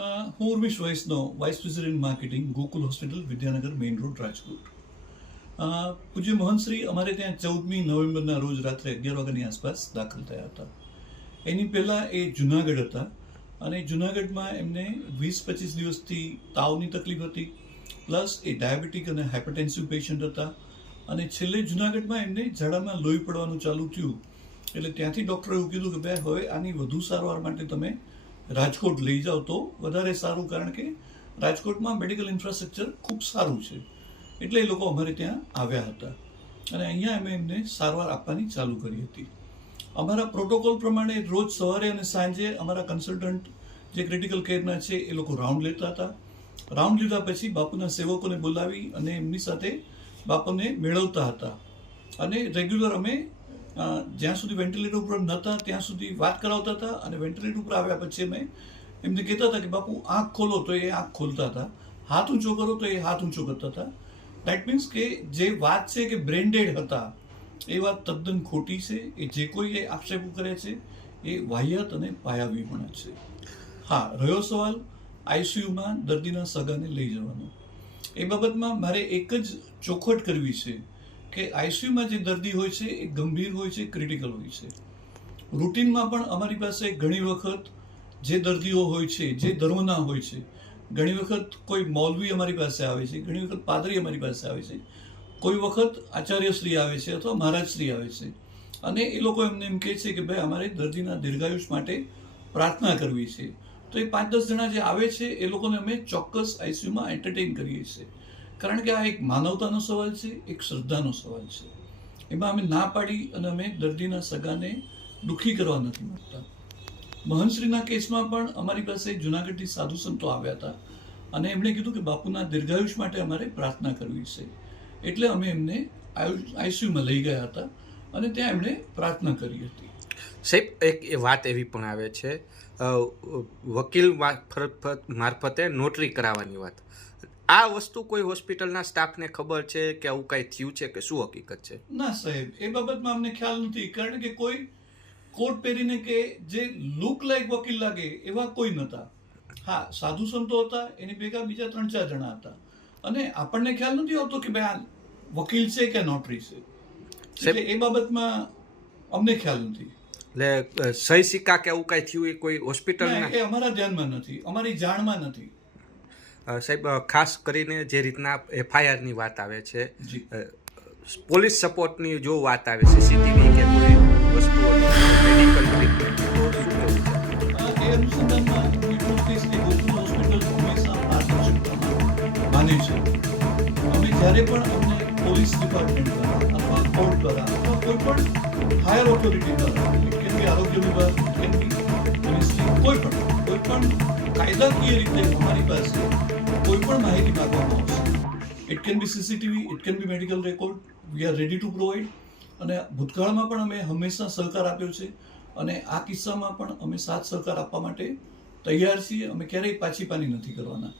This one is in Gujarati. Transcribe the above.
હું Urmish Vaishnav, vice president marketing, Gokul hospital, Vidyanagar main road, Rajkot. પૂજ્ય મોહનશ્રી અમારે ત્યાં 14મી નવેમ્બરના રોજ રાત્રે 11 વાગ્યાની આસપાસ દાખલ થયા હતા. એની પહેલાં એ જુનાગઢ હતા અને જુનાગઢમાં એમને 20-25 દિવસથી તાવની તકલીફ હતી, પ્લસ એ ડાયાબિટીક અને હાઇપરટેન્સિવ પેશન્ટ હતા. અને છેલ્લે જુનાગઢમાં એમને ઝાડામાં લોહી પડવાનું ચાલુ થયું એટલે ત્યાંથી ડૉક્ટરે એવું કીધું કે ભાઈ હવે આની વધુ સારવાર માટે તમે રાજકોટ લઈ જાઓ તો વધારે સારું, કારણ કે રાજકોટમાં મેડિકલ ઇન્ફ્રાસ્ટ્રક્ચર ખૂબ સારું છે. એટલે એ લોકો અમારે ત્યાં આવ્યા હતા અને અહીંયા અમે એમને સારવાર આપવાની ચાલુ કરી હતી. અમારા પ્રોટોકોલ પ્રમાણે રોજ સવારે અને સાંજે અમારા કન્સલ્ટન્ટ જે ક્રિટિકલ કેરના છે એ લોકો રાઉન્ડ લેતા હતા. રાઉન્ડ લીધા પછી બાપુના સેવકોને બોલાવી અને એમની સાથે બાપુને મેળવતા હતા અને રેગ્યુલર અમે જ્યાં સુધી વેન્ટિલેટર ઉપર નહોતા ત્યાં સુધી વાત કરાવતા હતા અને વેન્ટિલેટર ઉપર આવ્યા પછી અમે એમને કહેતા હતા કે બાપુ આંખ ખોલો તો એ આંખ ખોલતા હતા, હાથ ઊંચો કરો તો એ હાથ ઊંચો કરતા હતા. દેટ મીન્સ કે જે વાત છે કે બ્રેન ડેડ હતા એ વાત તદ્દન ખોટી છે. એ જે કોઈ એ આક્ષેપો કરે છે એ વાહિયાત અને પાયાવિહોણા છે. હા, રહ્યો સવાલ આઈસીયુમાં દર્દીના સગાને લઈ જવાનો, એ બાબતમાં મારે એક જ ચોખવટ કરવી છે કે આઈસીયુમાં જે દર્દી હોય છે એ ગંભીર હોય છે, ક્રિટિકલ હોય છે. રૂટીનમાં પણ અમારી પાસે ઘણી વખત જે દર્દીઓ હોય છે જે ધર્મના હોય છે, ઘણી વખત કોઈ મૌલવી અમારી પાસે આવે છે, ઘણી વખત પાદરી અમારી પાસે આવે છે, કોઈ વખત આચાર્યશ્રી આવે છે અથવા મહારાજશ્રી આવે છે અને એ લોકો એમને એમ કહે છે કે ભાઈ અમારે દર્દીના દીર્ઘાયુષ માટે પ્રાર્થના કરવી છે. તો એ 5-10 જણા જે આવે છે એ લોકોને અમે ચોક્કસ આઈસીયુમાં એન્ટરટેઇન કરીએ છીએ, કારણ કે આ એક માનવતાનો સવાલ છે, એક શ્રદ્ધાનો સવાલ છે. એમાં અમે ના પાડી અને અમે દર્દીના સગાને દુઃખી કરવા નથી માંગતા. મહંશ્રીના કેસમાં પણ અમારી પાસે જુનાગઢથી સાધુ સંતો આવ્યા હતા અને એમણે કીધું કે બાપુના દીર્ઘાયુષ માટે અમારે પ્રાર્થના કરવી છે. એટલે અમે એમને આઈસીયુમાં લઈ ગયા હતા અને ત્યાં એમણે પ્રાર્થના કરી હતી. સાહેબ, એક વાત એવી પણ આવે છે, વકીલ મારફતે નોટરી કરાવવાની વાત. આ વસ્તુ કોઈ હોસ્પિટલના સ્ટાફને ખબર છે કે આવું કાંઈ થયું છે કે શું હકીકત છે? ના સાહેબ, એ બાબતમાં અમને ખ્યાલ નથી, કારણ કે કોઈ કોટ પહેરીને કે જે લુક લાઈક વકીલ લાગે એવા કોઈ નહોતા. હા, સાધુ સંતો હતા, એની ભેગા બીજા 3-4 જણા હતા અને આપણને ખ્યાલ નથી આવતો કે ભાઈ આ વકીલ છે કે નોટરી છે. એટલે એ બાબતમાં અમને ખ્યાલ નથી. એટલે સહી સિક્કા કે એવું કાંઈ થયું એ કોઈ હોસ્પિટલના? એ અમારા ધ્યાનમાં નથી, અમારી જાણમાં નથી. સાહેબ, ખાસ કરીને જે રીતના એફઆઈઆરની વાત આવે છે, પોલીસ સપોર્ટની જો વાત આવે છે, સીસીટીવી કે કોઈ વસ્તુઓની મેડિકલ ટ્રીટમેન્ટ, તો શું કહેવું છે? એ અનુસંધાનમાં એટલું કહીશ કે ગોકુલ હોસ્પિટલ હંમેશા પારદર્શકતામાં માને છે. અમે જ્યારે પણ અમને પોલીસ ડિપાર્ટમેન્ટ દ્વારા અથવા કોર્ટ દ્વારા અથવા કોઈ પણ હાયર ઓથોરિટી દ્વારા, ઇટ કેન બી આરોગ્ય વિભાગ, ઇટ કેન બી પોલીસની, કોઈ પણ કાયદાકીય રીતે અમારી પાસે કોઈ પણ માહિતી માંગવામાં આવશે, it can be CCTV, it can be medical record, we are ready to provide. અને ભૂતકાળમાં પણ અમે હંમેશા સહકાર આપ્યો છે અને આ કિસ્સામાં પણ અમે સાથ સહકાર આપવા માટે તૈયાર છીએ. અમે ક્યારેય પાછી પાની નથી કરવાના.